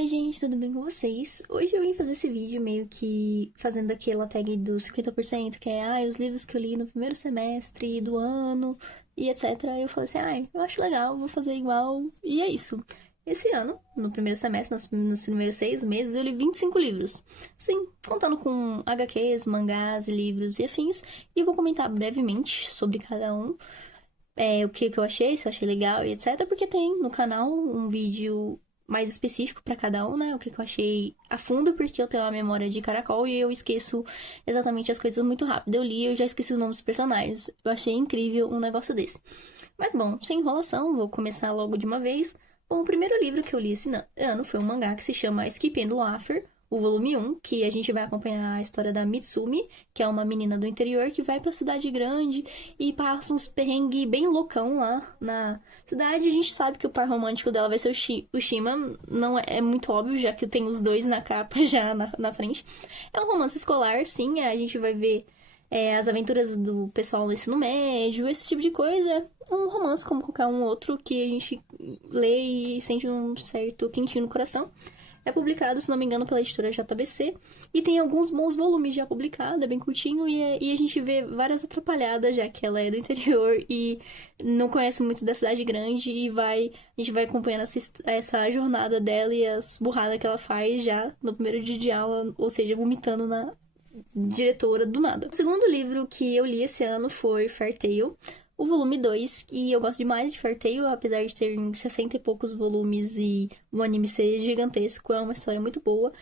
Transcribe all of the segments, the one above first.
Oi gente, tudo bem com vocês? Hoje eu vim fazer esse vídeo meio que fazendo aquela tag dos 50%, que é os livros que eu li no primeiro semestre do ano e etc. Aí eu falei assim, eu acho legal, vou fazer igual, e é isso. Esse ano, no primeiro semestre, nos primeiros 6 meses, eu li 25 livros. Sim, contando com HQs, mangás, livros e afins, e eu vou comentar brevemente sobre cada um. O que eu achei, se eu achei legal e etc. Porque tem no canal um vídeo mais específico pra cada um, né? O que eu achei a fundo, porque eu tenho uma memória de caracol e eu esqueço exatamente as coisas muito rápido. Eu li e eu já esqueci os nomes dos personagens. Eu achei incrível um negócio desse. Mas bom, sem enrolação, vou começar logo de uma vez. Bom, o primeiro livro que eu li esse ano foi um mangá que se chama Skip and Wafer, o volume 1, que a gente vai acompanhar a história da Mitsumi, que é uma menina do interior que vai pra cidade grande e passa uns perrengues bem loucão lá na cidade. A gente sabe que o par romântico dela vai ser o Shima, não é muito óbvio, já que tem os dois na capa já na frente. É um romance escolar, sim, a gente vai ver as aventuras do pessoal no ensino médio, esse tipo de coisa. Um romance como qualquer um outro que a gente lê e sente um certo quentinho no coração. É publicado, se não me engano, pela editora JBC. E tem alguns bons volumes já publicados, é bem curtinho. E a gente vê várias atrapalhadas, já que ela é do interior e não conhece muito da cidade grande. E a gente vai acompanhando essa jornada dela e as burradas que ela faz já no primeiro dia de aula. Ou seja, vomitando na diretora do nada. O segundo livro que eu li esse ano foi Fairy Tail, o volume 2, e eu gosto demais de Fairy Tail, apesar de ter 60 e poucos volumes e o anime ser gigantesco, é uma história muito boa,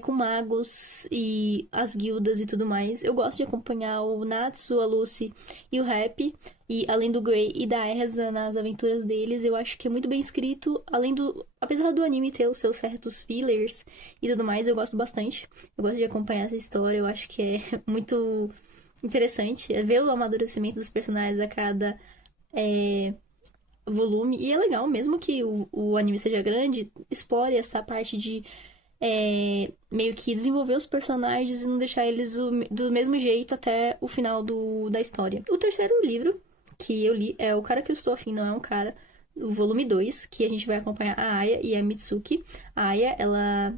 com magos e as guildas e tudo mais. Eu gosto de acompanhar o Natsu, a Lucy e o Happy, e além do Grey e da Erza nas aventuras deles, eu acho que é muito bem escrito, apesar do anime ter os seus certos fillers e tudo mais, eu gosto bastante. Eu gosto de acompanhar essa história, eu acho que é muito interessante ver o amadurecimento dos personagens a cada volume. E é legal, mesmo que o anime seja grande, explore essa parte de meio que desenvolver os personagens e não deixar eles do mesmo jeito até o final da história. O terceiro livro que eu li é O Cara Que Eu Estou Afim Não É Um Cara, o volume 2, que a gente vai acompanhar a Aya e a Mitsuki. A Aya, ela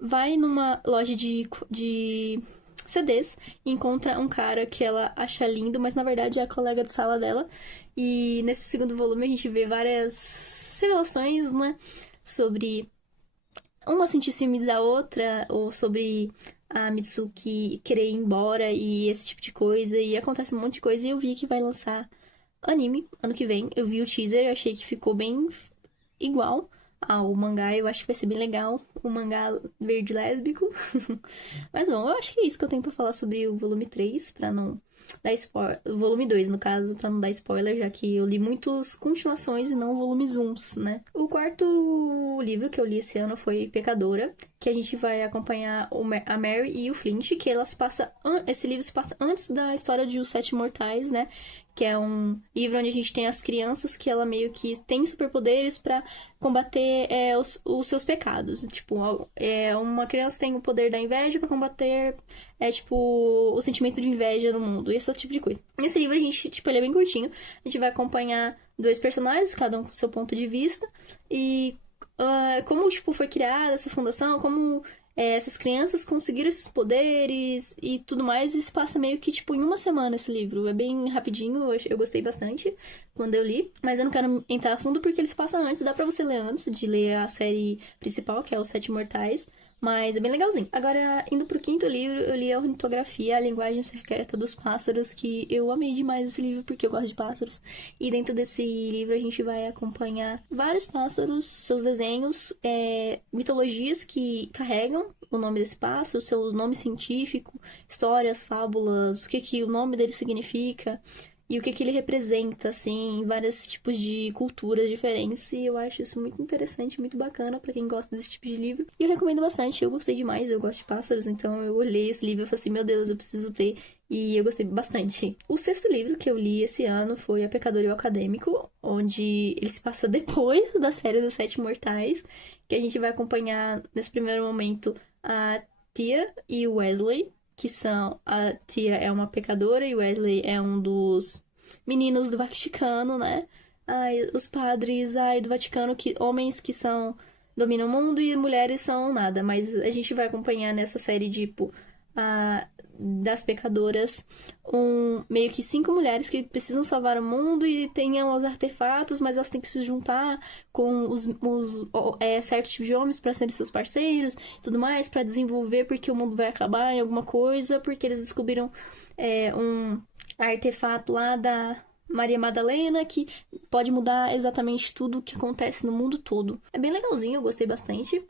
vai numa loja de CDs e encontra um cara que ela acha lindo, mas na verdade é a colega de sala dela. E nesse segundo volume a gente vê várias revelações, né? Sobre uma sentir ciúmes da outra, ou sobre a Mitsuki querer ir embora e esse tipo de coisa. E acontece um monte de coisa e eu vi que vai lançar anime ano que vem. Eu vi o teaser, eu achei que ficou bem igual ao mangá, eu acho que vai ser bem legal. O mangá verde lésbico. Mas bom, eu acho que é isso que eu tenho pra falar sobre o volume 3, pra não dar spoiler. O volume 2, no caso, pra não dar spoiler, já que eu li muitas continuações e não volumes 1, né? O quarto livro que eu li esse ano foi Pecadora, que a gente vai acompanhar a Mary e o Flint, que esse livro se passa antes da história de Os Sete Mortais, né? Que é um livro onde a gente tem as crianças que ela meio que tem superpoderes pra combater os seus pecados. Tipo, uma criança tem o poder da inveja pra combater, o sentimento de inveja no mundo. E esse tipo de coisa. Nesse livro, a gente, ele é bem curtinho. A gente vai acompanhar dois personagens, cada um com seu ponto de vista. E como, foi criada essa fundação, como essas crianças conseguiram esses poderes e tudo mais, e se passa meio que, em uma semana esse livro. É bem rapidinho, eu gostei bastante quando eu li, mas eu não quero entrar a fundo porque eles passam antes, dá pra você ler antes de ler a série principal, que é Os Sete Mortais, mas é bem legalzinho. Agora, indo pro quinto livro, eu li a Ornitografia, a Linguagem Secreta dos Pássaros, que eu amei demais esse livro porque eu gosto de pássaros. E dentro desse livro a gente vai acompanhar vários pássaros, seus desenhos, mitologias que carregam o nome desse pássaro, seu nome científico, histórias, fábulas, o que o nome dele significa e o que ele representa, assim, em vários tipos de culturas diferentes. E eu acho isso muito interessante, muito bacana pra quem gosta desse tipo de livro. E eu recomendo bastante, eu gostei demais, eu gosto de pássaros, então eu olhei esse livro e falei assim, meu Deus, eu preciso ter. E eu gostei bastante. O sexto livro que eu li esse ano foi A Pecadora e o Acadêmico, onde ele se passa depois da série dos Sete Mortais, que a gente vai acompanhar, nesse primeiro momento, a Tia e o Wesley, que são... A Tia é uma pecadora e o Wesley é um dos meninos do Vaticano, né? Os padres do Vaticano, homens que são dominam o mundo e mulheres são nada. Mas a gente vai acompanhar nessa série, tipo, das pecadoras, meio que 5 mulheres que precisam salvar o mundo e tenham os artefatos, mas elas têm que se juntar com certos tipos de homens para serem seus parceiros e tudo mais, para desenvolver, porque o mundo vai acabar em alguma coisa, porque eles descobriram um artefato lá da Maria Madalena, que pode mudar exatamente tudo o que acontece no mundo todo. É bem legalzinho, eu gostei bastante.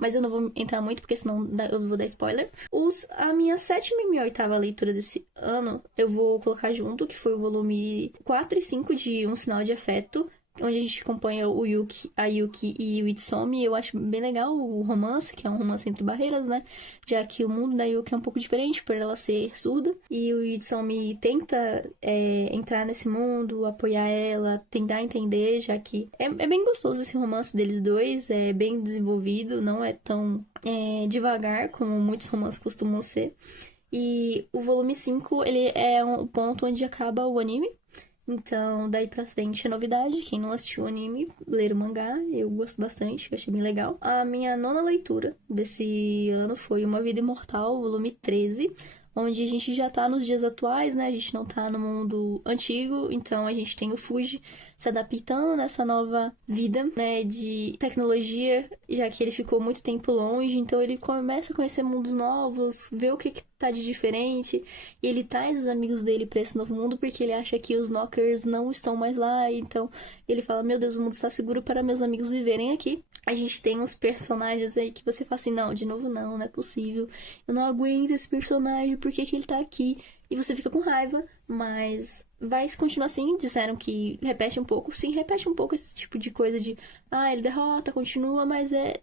Mas eu não vou entrar muito, porque senão eu vou dar spoiler. A minha 7ª e minha 8ª leitura desse ano, eu vou colocar junto, que foi o volume 4 e 5 de Um Sinal de Afeto, onde a gente acompanha a Yuki e o Itsuomi. Eu acho bem legal o romance, que é um romance entre barreiras, né? Já que o mundo da Yuki é um pouco diferente, por ela ser surda. E o Itsuomi tenta entrar nesse mundo, apoiar ela, tentar entender, já que é bem gostoso esse romance deles dois, é bem desenvolvido, não é tão devagar como muitos romances costumam ser. E o volume 5, ele é o ponto onde acaba o anime. Então, daí pra frente é novidade. Quem não assistiu o anime, ler o mangá, eu gosto bastante, eu achei bem legal. A minha 9ª leitura desse ano foi Uma Vida Imortal, volume 13, onde a gente já tá nos dias atuais, né? A gente não tá no mundo antigo, então a gente tem o Fuji se adaptando nessa nova vida, né, de tecnologia, já que ele ficou muito tempo longe, então ele começa a conhecer mundos novos, ver o que tá de diferente, e ele traz os amigos dele pra esse novo mundo, porque ele acha que os Knockers não estão mais lá, então ele fala, meu Deus, o mundo está seguro para meus amigos viverem aqui. A gente tem uns personagens aí que você fala assim, não, de novo não é possível, eu não aguento esse personagem, por que ele tá aqui? E você fica com raiva, mas vai continuar assim. Disseram que repete um pouco. Sim, repete um pouco esse tipo de coisa de ele derrota, continua, mas é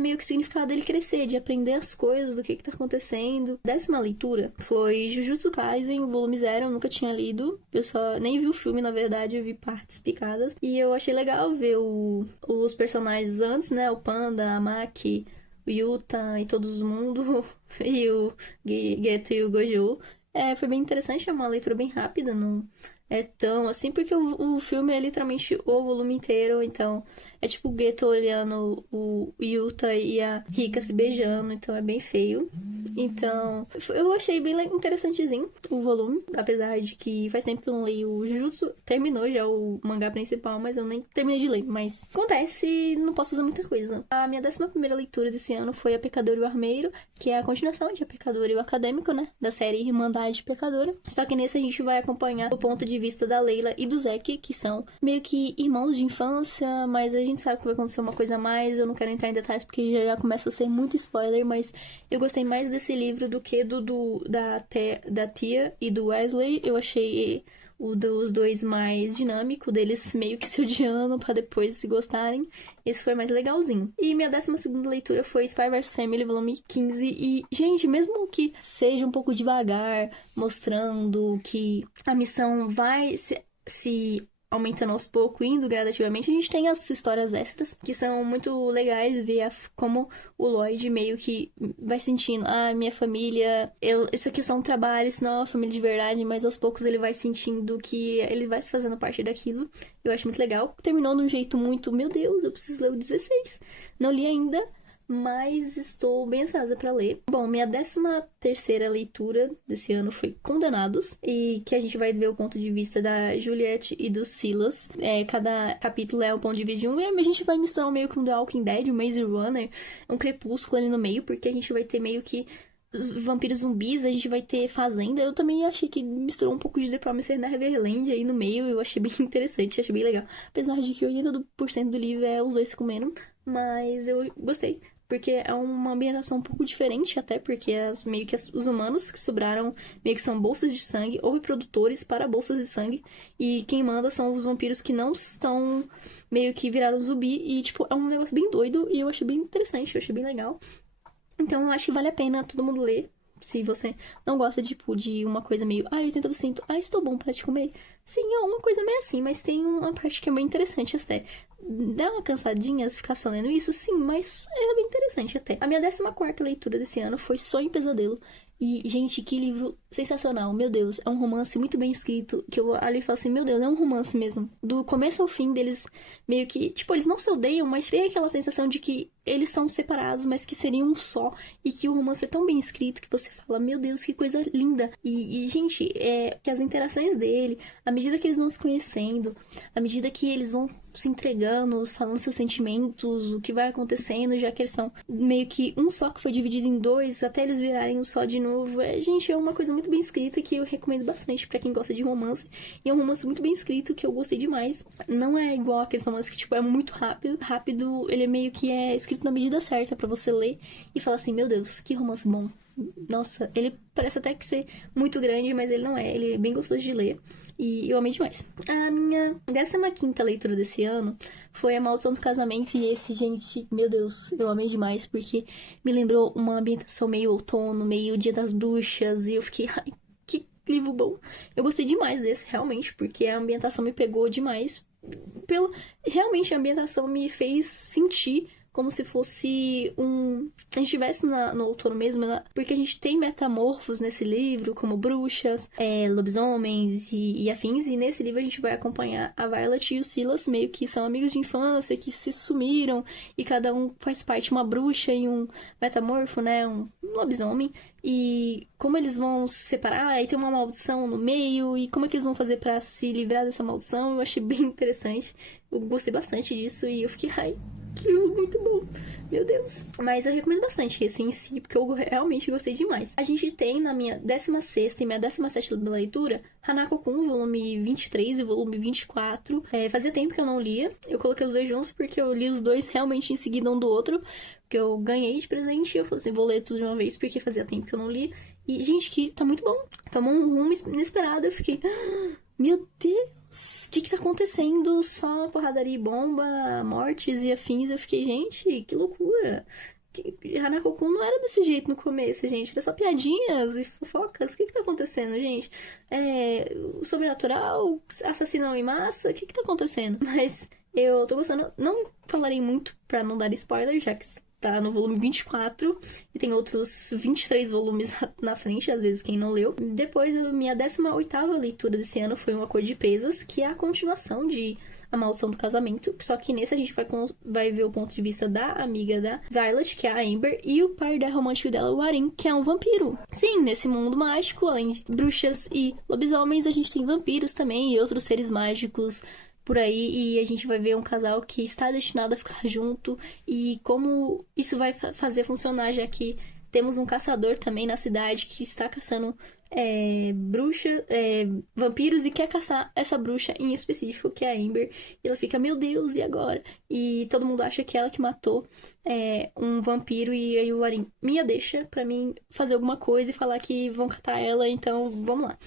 meio que o significado dele crescer, de aprender as coisas, do que tá acontecendo. 10ª leitura foi Jujutsu Kaisen, o volume 0, eu nunca tinha lido. Eu só nem vi o filme, na verdade, eu vi partes picadas. E eu achei legal ver os personagens antes, né? O Panda, a Maki, o Yuta e todo mundo, e o Geto e o Gojo. Foi bem interessante, é uma leitura bem rápida, não é tão assim, porque o filme é literalmente o volume inteiro, então é tipo o Geto olhando o Yuta e a Rika se beijando, então é bem feio. Então, eu achei bem interessantezinho o volume, apesar de que faz tempo que eu não leio o Jujutsu. Terminou já o mangá principal, mas eu nem terminei de ler. Mas acontece, não posso fazer muita coisa. A minha 11ª leitura desse ano foi A Pecadora e o Armeiro, que é a continuação de A Pecadora e o Acadêmico, né? Da série Irmandade Pecadora. Só que nesse a gente vai acompanhar o ponto de vista da Leila e do Zeke, que são meio que irmãos de infância, mas a gente sabe que vai acontecer uma coisa a mais. Eu não quero entrar em detalhes porque já começa a ser muito spoiler, mas eu gostei mais desse livro do que da tia e do Wesley. Eu achei o dos dois mais dinâmico, deles meio que se odiando pra depois se gostarem. Esse foi mais legalzinho. E minha 12ª leitura foi Spy vs Family, volume 15. E, gente, mesmo que seja um pouco devagar, mostrando que a missão vai se aumentando aos poucos, indo gradativamente, a gente tem as histórias extras, que são muito legais, ver como o Lloyd meio que vai sentindo, minha família, isso aqui é só um trabalho, isso não é uma família de verdade, mas aos poucos ele vai sentindo que ele vai se fazendo parte daquilo. Eu acho muito legal. Terminou de um jeito muito, meu Deus, eu preciso ler o 16. Não li ainda, mas estou bem ansiosa pra ler. Bom, minha 13ª leitura desse ano foi Condenados, e que a gente vai ver o ponto de vista da Juliette e do Silas. Cada capítulo é um ponto de vista de um, e a gente vai misturar meio com The Walking Dead, um Maze Runner, um Crepúsculo ali no meio, porque a gente vai ter meio que vampiros zumbis, a gente vai ter fazenda. Eu também achei que misturou um pouco de The Promised Neverland aí no meio, eu achei bem interessante, achei bem legal. Apesar de que 80% do livro é os dois se comendo, mas eu gostei. Porque é uma ambientação um pouco diferente, até porque meio que os humanos que sobraram meio que são bolsas de sangue ou reprodutores para bolsas de sangue. E quem manda são os vampiros que não estão meio que viraram zumbi. E, tipo, é um negócio bem doido e eu achei bem interessante, eu achei bem legal. Então eu acho que vale a pena todo mundo ler. Se você não gosta, tipo, de uma coisa meio 80%, estou bom para te comer. Sim, é uma coisa meio assim, mas tem uma parte que é bem interessante até. Dá uma cansadinha ficar só lendo isso, sim, mas é bem interessante. interessante até. A minha 14ª leitura desse ano foi Sonho e Pesadelo. E, gente, que livro sensacional. Meu Deus, é um romance muito bem escrito, que eu ali falo assim, meu Deus, é um romance mesmo. Do começo ao fim deles, meio que, tipo, eles não se odeiam, mas tem aquela sensação de que eles são separados, mas que seriam um só. E que o romance é tão bem escrito que você fala, meu Deus, que coisa linda. E gente, que as interações dele, à medida que eles vão se conhecendo, à medida que eles vão se entregando, falando seus sentimentos, o que vai acontecendo, já que eles são meio que um só que foi dividido em dois, até eles virarem um só de novo. Gente, é uma coisa muito bem escrita que eu recomendo bastante pra quem gosta de romance. E é um romance muito bem escrito que eu gostei demais. Não é igual aqueles romances que, tipo, é muito rápido. Rápido, ele é meio que escrito na medida certa pra você ler e falar assim, meu Deus, que romance bom. Nossa, ele parece até que ser muito grande, mas ele não é. Ele é bem gostoso de ler. E eu amei demais. A minha 15ª leitura desse ano foi A Maldição do Casamento. E esse, gente, meu Deus, eu amei demais. Porque me lembrou uma ambientação meio outono, meio Dia das Bruxas. E eu fiquei, ai, que livro bom. Eu gostei demais desse, realmente. Porque a ambientação me pegou demais. Realmente, a ambientação me fez sentir como se fosse a gente estivesse no outono mesmo, porque a gente tem metamorfos nesse livro, como bruxas, lobisomens e afins, e nesse livro a gente vai acompanhar a Violet e o Silas, meio que são amigos de infância, que se sumiram, e cada um faz parte, uma bruxa e um metamorfo, né, um lobisomem, e como eles vão se separar, e tem uma maldição no meio, e como é que eles vão fazer pra se livrar dessa maldição, eu achei bem interessante, eu gostei bastante disso, e eu fiquei, ai, que livro muito bom, meu Deus. Mas eu recomendo bastante esse em si, porque eu realmente gostei demais. A gente tem na minha 16ª e minha 17ª leitura, Hanako-kun, volume 23 e volume 24. Fazia tempo que eu não lia, eu coloquei os dois juntos porque eu li os dois realmente em seguida um do outro, porque eu ganhei de presente e eu falei assim, vou ler tudo de uma vez porque fazia tempo que eu não li. E, gente, que tá muito bom. Tomou um rumo inesperado, eu fiquei, meu Deus. O que tá acontecendo? Só porradaria e bomba, mortes e afins. Eu fiquei, gente, que loucura. Hanako-kun não era desse jeito no começo, gente. Era só piadinhas e fofocas. O que tá acontecendo, gente? O sobrenatural? Assassino em massa? O que tá acontecendo? Mas eu tô gostando. Não falarei muito pra não dar spoiler, já que tá no volume 24 e tem outros 23 volumes na frente, às vezes quem não leu. Depois, minha 18ª leitura desse ano foi Uma Cor de Presas, que é a continuação de A Maldição do Casamento, só que nesse a gente vai ver o ponto de vista da amiga da Violet, que é a Amber, e o par da romântico dela, o Arin, que é um vampiro. Sim, nesse mundo mágico, além de bruxas e lobisomens, a gente tem vampiros também e outros seres mágicos por aí, e a gente vai ver um casal que está destinado a ficar junto, e como isso vai fazer funcionar, já que temos um caçador também na cidade que está caçando vampiros e quer caçar essa bruxa em específico, que é a Amber, e ela fica, meu Deus, e agora? E todo mundo acha que é ela que matou um vampiro, e aí o Arin, Mia, deixa pra mim fazer alguma coisa e falar que vão catar ela, então vamos lá.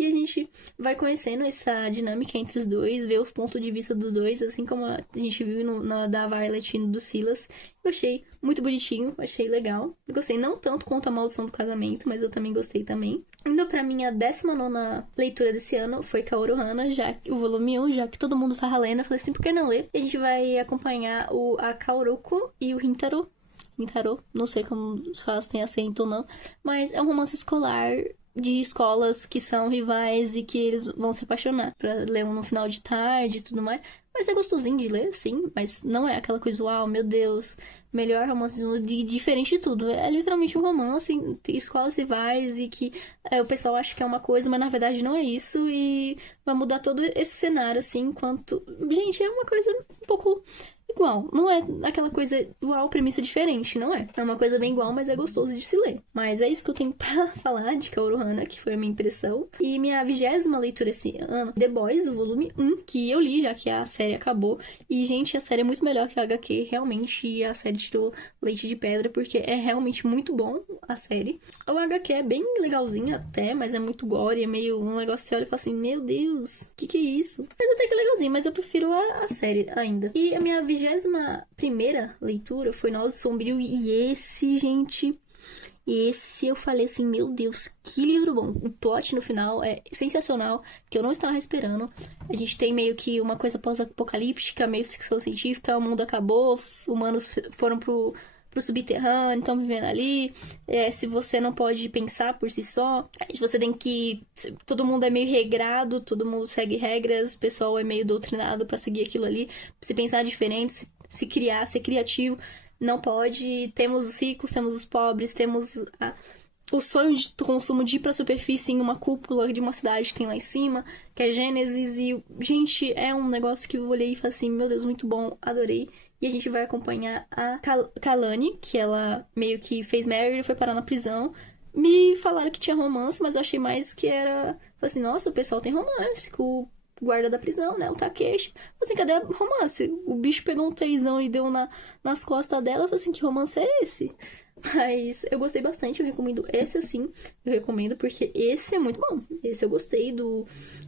E a gente vai conhecendo essa dinâmica entre os dois, ver o ponto de vista dos dois, assim como a gente viu na da Violet e do Silas. Eu achei muito bonitinho, achei legal. Gostei não tanto quanto A Maldição do Casamento, mas eu também gostei também. Indo pra minha 19ª leitura desse ano, foi Kaoru Hana, o volume 1, já que todo mundo tava lendo. Eu falei assim, por que não ler? E a gente vai acompanhar a Kaoruko e o Rintaro. Rintaro, não sei como faz, tem acento ou não, mas é um romance escolar de escolas que são rivais e que eles vão se apaixonar. Pra ler um no final de tarde e tudo mais. Mas é gostosinho de ler, sim. Mas não é aquela coisa, uau, meu Deus, melhor romance diferente de tudo. É literalmente um romance, escolas rivais e que o pessoal acha que é uma coisa, mas na verdade não é isso. E vai mudar todo esse cenário, assim, enquanto... Gente, é uma coisa um pouco... igual, não é aquela coisa igual, premissa diferente, não é. É uma coisa bem igual, mas é gostoso de se ler. Mas é isso que eu tenho pra falar de Kaoru Hana, que foi a minha impressão. E minha 20ª leitura esse ano, The Boys, o volume 1, que eu li, já que a série acabou. E, gente, a série é muito melhor que a HQ, realmente, e a série tirou leite de pedra, porque é realmente muito bom a série. O HQ é bem legalzinho até, mas é muito gore, é meio um negócio que você olha e fala assim, meu Deus, o que é isso? Mas até que é legalzinho, mas eu prefiro a série ainda. E a minha 21ª leitura foi Nós Sombrio, e esse, gente, esse eu falei assim, meu Deus, que livro bom. O plot no final é sensacional, que eu não estava esperando. A gente tem meio que uma coisa pós-apocalíptica, meio ficção científica, o mundo acabou, humanos foram pro subterrâneo, estão vivendo ali. Se você não pode pensar por si só, você tem que... Todo mundo é meio regrado, todo mundo segue regras, o pessoal é meio doutrinado pra seguir aquilo ali. Se pensar diferente, se criar, ser criativo, não pode. Temos os ricos, temos os pobres, temos o sonho de consumo de ir pra superfície em uma cúpula de uma cidade que tem lá em cima, que é Gênesis, e, gente, é um negócio que eu olhei e falei assim, meu Deus, muito bom, adorei. E a gente vai acompanhar a Kalani, que ela meio que fez merda e foi parar na prisão. Me falaram que tinha romance, mas eu achei mais que era... Falei assim, nossa, o pessoal tem romance com o guarda da prisão, né? O Takeshi. Falei assim, cadê o romance? O bicho pegou um tesão e deu nas costas dela. Eu falei assim, que romance é esse? Mas eu gostei bastante, eu recomendo esse assim. Eu recomendo porque esse é muito bom. Esse eu gostei da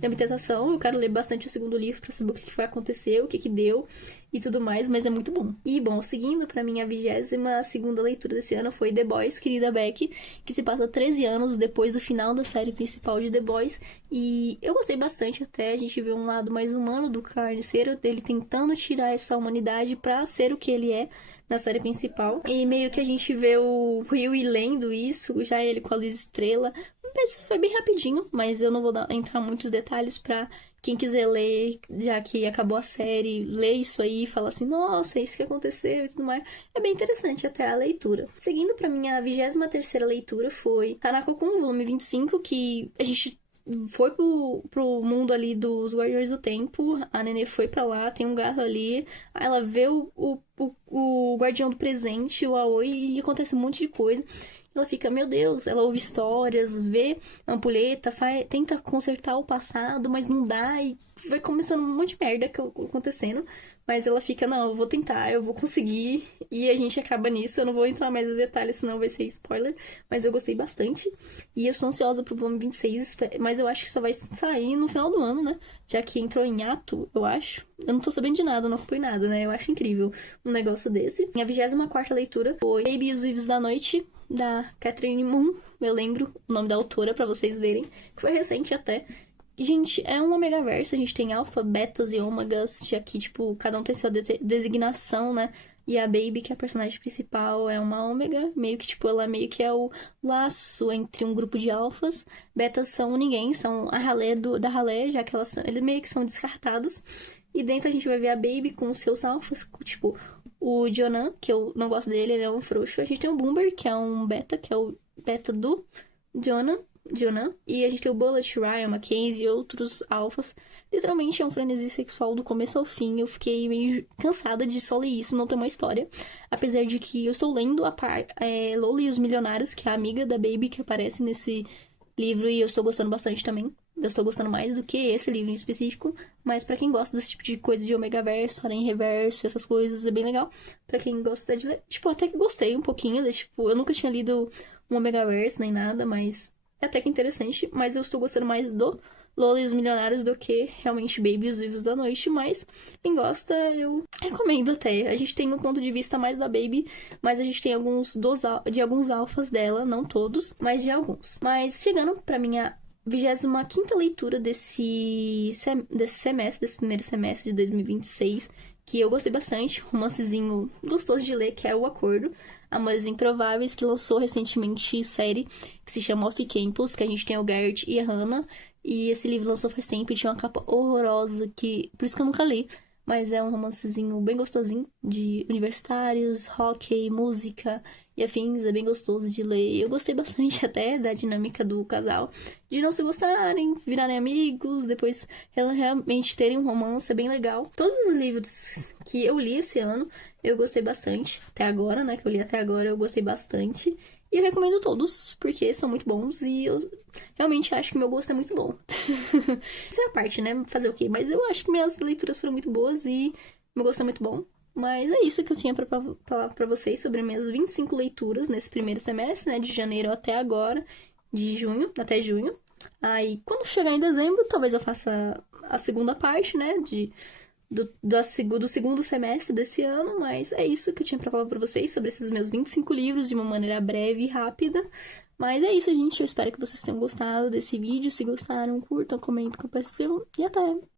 ambientação. Eu quero ler bastante o segundo livro pra saber o que vai acontecer, o que deu e tudo mais, mas é muito bom. E, bom, seguindo, pra mim, a 22ª leitura desse ano foi The Boys, Querida Beck, que se passa 13 anos depois do final da série principal de The Boys. E eu gostei bastante até, a gente vê um lado mais humano do Carniceiro, dele tentando tirar essa humanidade pra ser o que ele é na série principal. E meio que a gente vê o Hughie lendo isso, já ele com a luz estrela. Mas foi bem rapidinho, mas eu não vou entrar em muitos detalhes pra quem quiser ler, já que acabou a série, ler isso aí e falar assim, nossa, é isso que aconteceu e tudo mais. É bem interessante até a leitura. Seguindo pra minha 23ª leitura foi Hanako-kun, volume 25, que a gente foi pro mundo ali dos Guardiões do Tempo. A Nenê foi pra lá, tem um gato ali. Aí ela vê o Guardião do Presente, o Aoi, e acontece um monte de coisa. Ela fica, meu Deus, ela ouve histórias, vê a ampulheta, tenta consertar o passado, mas não dá, e vai começando um monte de merda acontecendo. Mas ela fica, não, eu vou tentar, eu vou conseguir. E a gente acaba nisso. Eu não vou entrar mais nos detalhes, senão vai ser spoiler. Mas eu gostei bastante. E eu estou ansiosa pro volume 26. Mas eu acho que só vai sair no final do ano, né? Já que entrou em ato, eu acho. Eu não tô sabendo de nada, eu não acompanho nada, né? Eu acho incrível um negócio desse. Minha 24ª leitura foi Baby e os Vivos da Noite, da Catherine Moon. Eu lembro o nome da autora, pra vocês verem. Que foi recente até. Gente, é um Omega Verso, a gente tem alfa, betas e ômegas, já que, tipo, cada um tem sua designação, né? E a Baby, que é a personagem principal, é uma ômega, meio que, tipo, ela meio que é o laço entre um grupo de alfas. Betas são ninguém, são a ralé da ralé, já que eles meio que são descartados. E dentro a gente vai ver a Baby com os seus alfas, tipo, o Jonan, que eu não gosto dele, ele é um frouxo. A gente tem o Boomer, que é um beta, que é o beta do Jonan. E a gente tem o Bullet, Ryan, Mackenzie e outros alfas. Literalmente é um frenesi sexual do começo ao fim. Eu fiquei meio cansada de só ler isso, não ter uma história. Apesar de que eu estou lendo Lola e os Milionários, que é a amiga da Baby que aparece nesse livro, e eu estou gostando bastante também. Eu estou gostando mais do que esse livro em específico, mas pra quem gosta desse tipo de coisa de Omega Verso, Aranha Reverso, essas coisas, é bem legal. Pra quem gosta de ler, tipo, até que gostei um pouquinho, tipo, eu nunca tinha lido um Omega Verso nem nada, mas é até que interessante, mas eu estou gostando mais do Lola e os Milionários do que realmente Baby e os Vivos da Noite, mas quem gosta, eu recomendo até. A gente tem um ponto de vista mais da Baby, mas a gente tem alguns alfas dela, não todos, mas de alguns. Mas chegando pra minha 25ª leitura desse semestre, desse primeiro semestre de 2026, que eu gostei bastante, romancezinho gostoso de ler, que é O Acordo, Amores Improváveis, que lançou recentemente série que se chama Off Campus, que a gente tem o Garrett e a Hannah, e esse livro lançou faz tempo e tinha uma capa horrorosa, por isso que eu nunca li, mas é um romancezinho bem gostosinho, de universitários, hockey, música e afins, é bem gostoso de ler. Eu gostei bastante até da dinâmica do casal, de não se gostarem, virarem amigos, depois realmente terem um romance, é bem legal. Todos os livros que eu li esse ano, eu gostei bastante, até agora, né, que eu li até agora, eu gostei bastante. E eu recomendo todos, porque são muito bons e eu realmente acho que meu gosto é muito bom. Essa é a parte, né? Fazer o quê? Mas eu acho que minhas leituras foram muito boas e meu gosto é muito bom. Mas é isso que eu tinha pra falar pra vocês sobre minhas 25 leituras nesse primeiro semestre, né? De janeiro até agora, de junho, até junho. Aí, quando chegar em dezembro, talvez eu faça a segunda parte, né? Do segundo semestre desse ano, mas é isso que eu tinha pra falar pra vocês sobre esses meus 25 livros de uma maneira breve e rápida. Mas é isso, gente. Eu espero que vocês tenham gostado desse vídeo. Se gostaram, curtam, comentem, compartilhem e até!